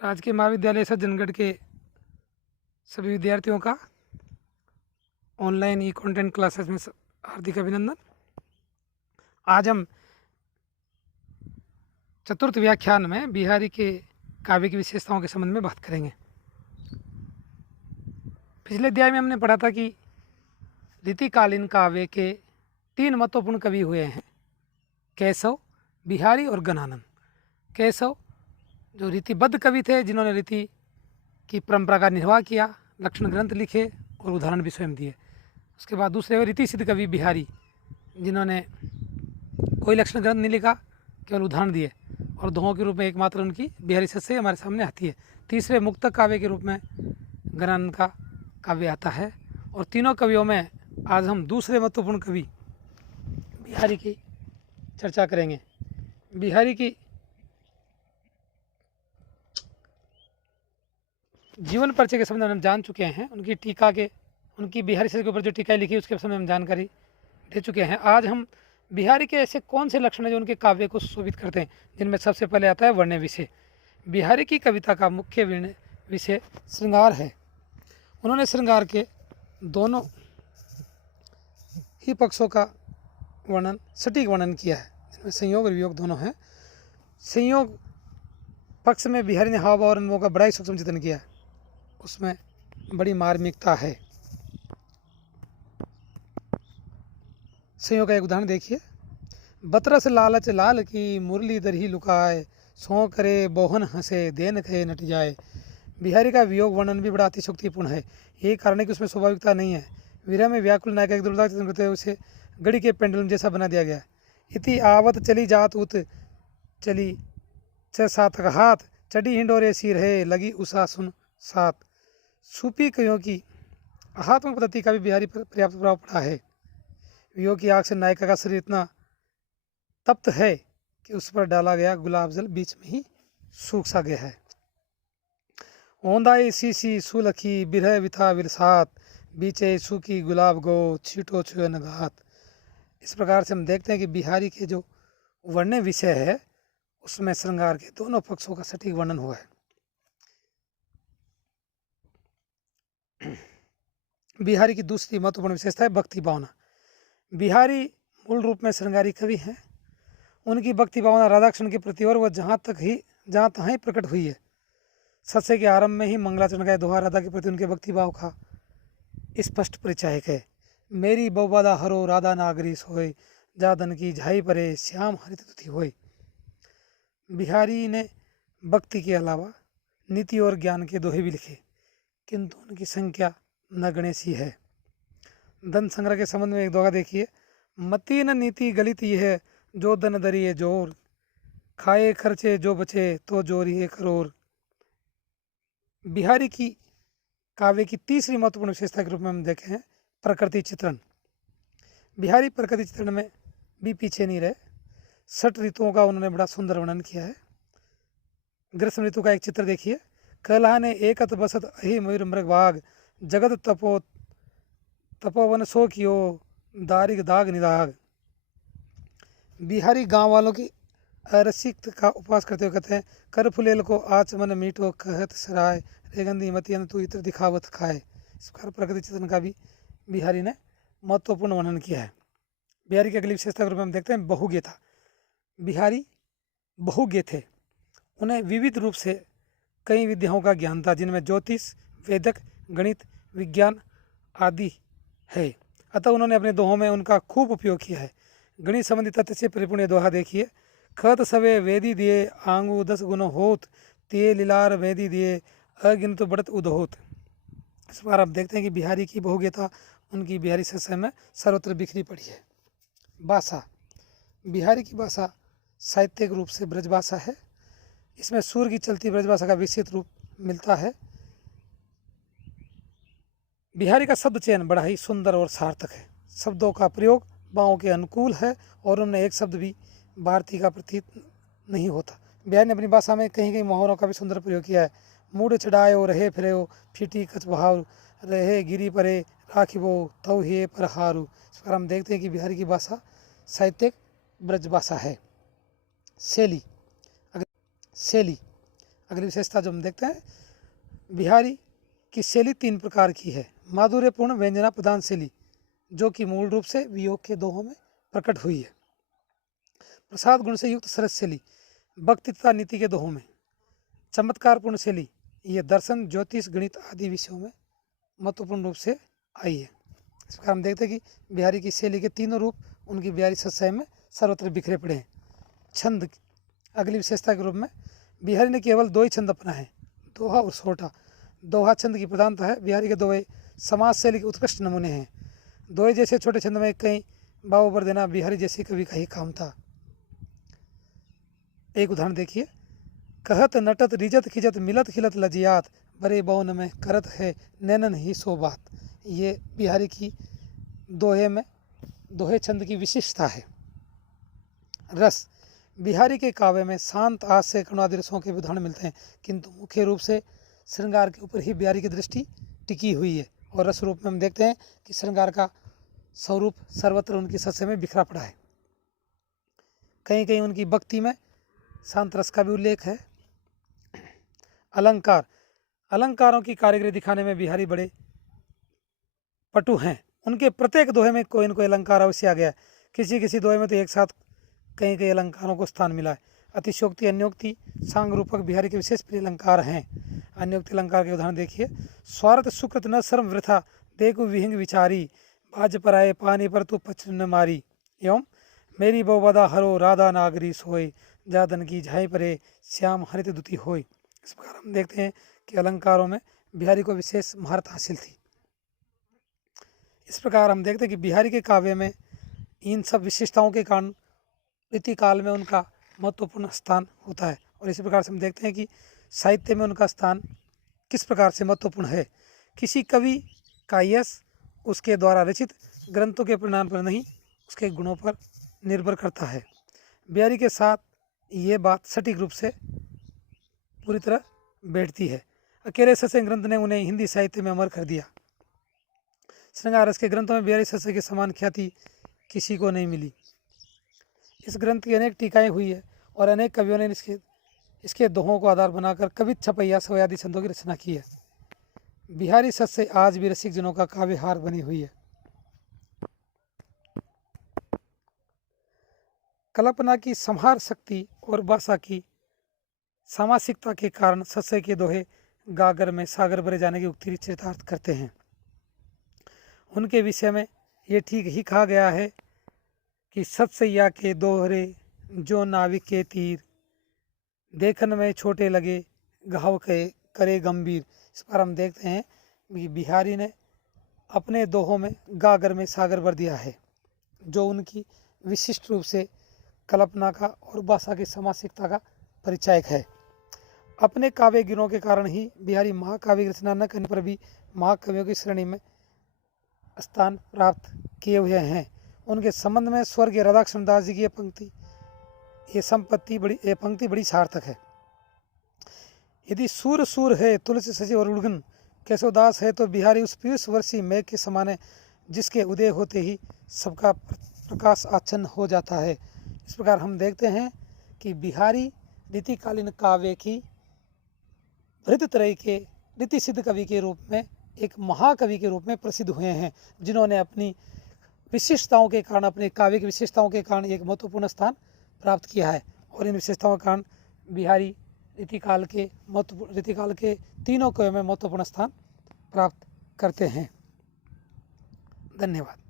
राजकीय महाविद्यालय सज्जनगढ़ के सभी विद्यार्थियों का ऑनलाइन ई कंटेंट क्लासेस में हार्दिक अभिनंदन। आज हम चतुर्थ व्याख्यान में बिहारी के काव्य की विशेषताओं के संबंध में बात करेंगे। पिछले अध्याय में हमने पढ़ा था कि रीतिकालीन काव्य के 3 महत्वपूर्ण कवि हुए हैं, केशव, बिहारी और गणानन। केशव जो रीतिबद्ध कवि थे, जिन्होंने रीति की परंपरा का निर्वाह किया, लक्षण ग्रंथ लिखे और उदाहरण भी स्वयं दिए। उसके बाद दूसरे रीति सिद्ध कवि बिहारी, जिन्होंने कोई लक्षण ग्रंथ नहीं लिखा, केवल उदाहरण दिए, और दोहों के रूप में एकमात्र उनकी बिहारी सस्से हमारे सामने आती है। तीसरे मुक्तक काव्य के रूप में गणानन का काव्य आता है। और तीनों कवियों में आज हम दूसरे महत्वपूर्ण कवि बिहारी की चर्चा करेंगे। बिहारी की जीवन परिचय के संबंध में हम जान चुके हैं। उनकी बिहारी शब्द के ऊपर जो टीकाएं लिखी उसके संबंध में हम जानकारी दे चुके हैं। आज हम बिहारी के ऐसे कौन से लक्षण हैं जो उनके काव्य को सुशोभित करते हैं, जिनमें सबसे पहले आता है वर्ण्य विषय। बिहारी की कविता का मुख्य विषय श्रृंगार है। उन्होंने श्रृंगार के दोनों ही पक्षों का वर्णन, सटीक वर्णन किया है, जिनमें संयोग और वियोग दोनों हैं। संयोग पक्ष में बिहारी ने हाव और अनुभव का बड़ा ही सूक्ष्म चित्रण किया है, उसमें बड़ी मार्मिकता है। संयोग का एक उदाहरण देखिए। बतरस लालच लाल की मुरली दरही लुकाए, सौ करे बोहन हंसे देन कहे नट जाए। बिहारी का वियोग वर्णन भी बड़ा अतिशोक्तिपूर्ण है। यही कारण है कि उसमें स्वाभाविकता नहीं है। विरह में व्याकुल नायक एक दुर्लभ चित्रण करते हुए उसे घड़ी के पेंडुलम जैसा बना दिया गया है। इति आवत चली जात उत चली च सात हाथ, चढ़ी हिंडोरे सिर है लगी उषा सुन सात। सूफी कवियों की आहात्मक पद्धति का भी बिहारी पर पर्याप्त प्रभाव पड़ा है। वियोग की आग से नायिका का शरीर इतना तप्त है कि उस पर डाला गया गुलाब जल बीच में ही सूख सा गया है। ओंदाई सीसी सुलखी बिरह विथा विरसात, बीचे सूखी गुलाब गो छीटो छुए नगात। इस प्रकार से हम देखते हैं कि बिहारी के जो वर्ण्य विषय है उसमें श्रृंगार के दोनों पक्षों का सटीक वर्णन हुआ है। बिहारी की दूसरी महत्वपूर्ण विशेषता है भक्ति भावना। बिहारी मूल रूप में श्रृंगारी कवि हैं। उनकी भक्ति भावना राधाकृष्ण के प्रति और वह जहाँ तहाँ ही प्रकट हुई है। सत्य के आरंभ में ही मंगलाचरण का दोहा राधा के प्रति उनके भक्ति भाव का स्पष्ट परिचायक है। मेरी बहुबादा हरो राधा नागरी सोय, जादन की झाई परे श्याम हरित तुथि होय। बिहारी ने भक्ति के अलावा नीति और ज्ञान के दोहे भी लिखे, किंतु उनकी संख्या नगण्य सी है। धन संग्रह के संबंध में एक दोहा देखिए। मती न नीति गलित यह, जो धन दरिए जोर, खाए खर्चे जो बचे तो जोरी है करोर। बिहारी की काव्य की तीसरी महत्वपूर्ण विशेषता के रूप में हम देखें प्रकृति चित्रण। बिहारी प्रकृति चित्रण में भी पीछे नहीं रहे। 6 ऋतुओं का उन्होंने बड़ा सुंदर वर्णन किया है। ग्रीष्म ऋतु का एक चित्र देखिए। कहलाने एकत बसत अहि मयूर मृगवाग, जगत तपोवन सो कियो दारिग दाग निदाग। बिहारी गांव वालों की अरसिकता का उपवास करते हुए कहते हैं, कर फुलेल को आचमन मीठो कहत सराय, रेगंदी मतियन तू इत्र दिखावत खाए। इस प्रकार प्रकृति चित्रण का भी बिहारी ने महत्वपूर्ण वर्णन किया है। बिहारी की अगली विशेषता के रूप में हम देखते हैं बहुज्ञता। बिहारी बहुज्ञ थे। उन्हें विविध रूप से कई विद्याओं का ज्ञान था, जिनमें ज्योतिष, वेदक, गणित, विज्ञान आदि है। अतः उन्होंने अपने दोहों में उनका खूब उपयोग किया है। गणित संबंधी तथ्य से परिपूर्ण दोहा देखिए। खत सवे वेदी दिए, आंगू 10 गुण होत, ते लीलार वेदी दिए, अगिनत बढ़त उदहोत। इस बार आप देखते हैं कि बिहारी की बहुज्ञता उनकी बिहारी सस्से में सर्वत्र बिखरी पड़ी है। भाषा। बिहारी की भाषा साहित्यिक रूप से ब्रजभाषा है। इसमें सूर की चलती ब्रजभाषा का विकसित रूप मिलता है। बिहारी का शब्द चयन बड़ा ही सुंदर और सार्थक है। शब्दों का प्रयोग भावों के अनुकूल है और उनमें एक शब्द भी भारतीय का प्रतीत नहीं होता। बिहारी ने अपनी भाषा में कहीं कहीं मुहावरों का भी सुंदर प्रयोग किया है। मूड चढ़ायो रहे फिरे फीटी कच बहाव, रहे गिरी परे राखिबो तव हे पर हारू। इस पर हम देखते हैं कि बिहारी की भाषा साहित्यिक ब्रज भाषा है। शैली। अगली विशेषता जो हम देखते हैं, बिहारी की शैली 3 प्रकार की है। माधुर्यपूर्ण व्यंजना प्रधान शैली, जो कि मूल रूप से वियोग के दोहों में प्रकट हुई है। प्रसाद गुण से युक्त सरस शैली, भक्ति तथा नीति के दोहों में। चमत्कारपूर्ण शैली, ये दर्शन, ज्योतिष, गणित आदि विषयों में महत्वपूर्ण रूप से आई है। इस प्रकार हम देखते हैं कि बिहारी की शैली के तीनों रूप उनकी बिहारी सत्साई में सर्वत्र बिखरे पड़े हैं। छंद, अगली विशेषता के रूप में बिहारी ने केवल 2 ही छंद अपनाए, दोहा और सोटा। दोहा छंद की प्रधानता है। बिहारी के दोहे समाज शैली के उत्कृष्ट नमूने हैं। दोहे जैसे छोटे छंद में कई भावों पर देना बिहारी जैसे कवि का ही काम था। एक उदाहरण देखिए, कहत नटत रिजत खिजत मिलत खिलत लजियात, बड़े बौन में करत है नैनन ही सो बात। ये बिहारी की दोहे छंद की विशिष्टता है। रस, बिहारी के काव्य में शांत हास्य करुणादि रसों के उदाहरण मिलते हैं, किंतु मुख्य रूप से श्रृंगार के ऊपर ही बिहारी की दृष्टि टिकी हुई है। और रस रूप में हम देखते हैं कि श्रृंगार का स्वरूप सर्वत्र उनकी सत्सय में बिखरा पड़ा है। कहीं कहीं उनकी भक्ति में शांत रस का भी उल्लेख है। अलंकार, अलंकारों की कारीगरी दिखाने में बिहारी बड़े पटु हैं। उनके प्रत्येक दोहे में कोई न कोई अलंकार अवश्य आ गया है। किसी दोहे में तो एक साथ कई कई अलंकारों को स्थान मिला है। अतिशोक्ति, अन्योक्ति, सांग रूपक बिहारी के विशेष प्रिय अलंकार हैं। अन्योक्ति अलंकार के उदाहरण देखिए, स्वार्थ सुकृत न शर्म वृथा, देखु विहिंग विचारी, बाज पर आए पानी पर तू पच न मारी। एवं मेरी बहुबदा हरो राधा नागरी सोई, जादन की झाई परे श्याम हरित दुति होई। इस प्रकार हम देखते हैं कि अलंकारों में बिहारी को विशेष महारत हासिल थी। इस प्रकार हम देखते हैं कि बिहारी के काव्य में इन सब विशेषताओं के कारण रीतिकाल में उनका महत्वपूर्ण स्थान होता है। और इसी प्रकार से हम देखते हैं कि साहित्य में उनका स्थान किस प्रकार से महत्वपूर्ण है। किसी कवि का यश उसके द्वारा रचित ग्रंथों के परिणाम पर नहीं, उसके गुणों पर निर्भर करता है। बिहारी के साथ ये बात सटीक रूप से पूरी तरह बैठती है। अकेले सत्संग ग्रंथ ने उन्हें हिंदी साहित्य में अमर कर दिया। श्रृंगार रस के ग्रंथों में बिहारी सत्संग की समान ख्याति किसी को नहीं मिली। इस ग्रंथ की अनेक टीकाएं हुई है और अनेक कवियों ने इसके दोहों को आधार बनाकर कवित, छपैया, सवई आदि छंदों की रचना की है। बिहारी सत्संग आज भी रसिक जनों का काव्य हार बनी हुई है। कल्पना की संहार शक्ति और भाषा की सामासिकता के कारण सत्संग के दोहे गागर में सागर भरे जाने की उक्ति चरितार्थ करते हैं। उनके विषय में ये ठीक ही कहा गया है कि सत्सैया के दोहरे जो नाविक के तीर, देखन में छोटे लगे घाव के करे गंभीर। इस पर हम देखते हैं कि बिहारी ने अपने दोहों में गागर में सागर भर दिया है, जो उनकी विशिष्ट रूप से कल्पना का और भाषा की सामासिकता का परिचायक है। अपने काव्य गुणों के कारण ही बिहारी महाकाव्य रचना न करने पर भी महाकवियों की श्रेणी में स्थान प्राप्त किए हुए हैं। उनके संबंध में स्वर्गीय राधाकृष्ण दास जी की ये पंक्ति बड़ी सार्थक है। यदि सूर सूर है तुलसी सजी और उड़गन, केशवदास है तो बिहारी उस पीयूष वर्षी मेघ के समान है, जिसके उदय होते ही सबका प्रकाश आच्छन्न हो जाता है। इस प्रकार हम देखते हैं कि बिहारी रीतिकालीन काव्य की वृद्ध तरह के रीति सिद्ध कवि के रूप में एक महाकवि के रूप में प्रसिद्ध हुए हैं, जिन्होंने अपनी विशिष्टताओं के कारण, अपने काव्य की विशेषताओं के कारण एक महत्वपूर्ण स्थान प्राप्त किया है। और इन विशेषताओं के कारण बिहारी रीतिकाल के तीनों काव्यों में महत्वपूर्ण स्थान प्राप्त करते हैं। धन्यवाद।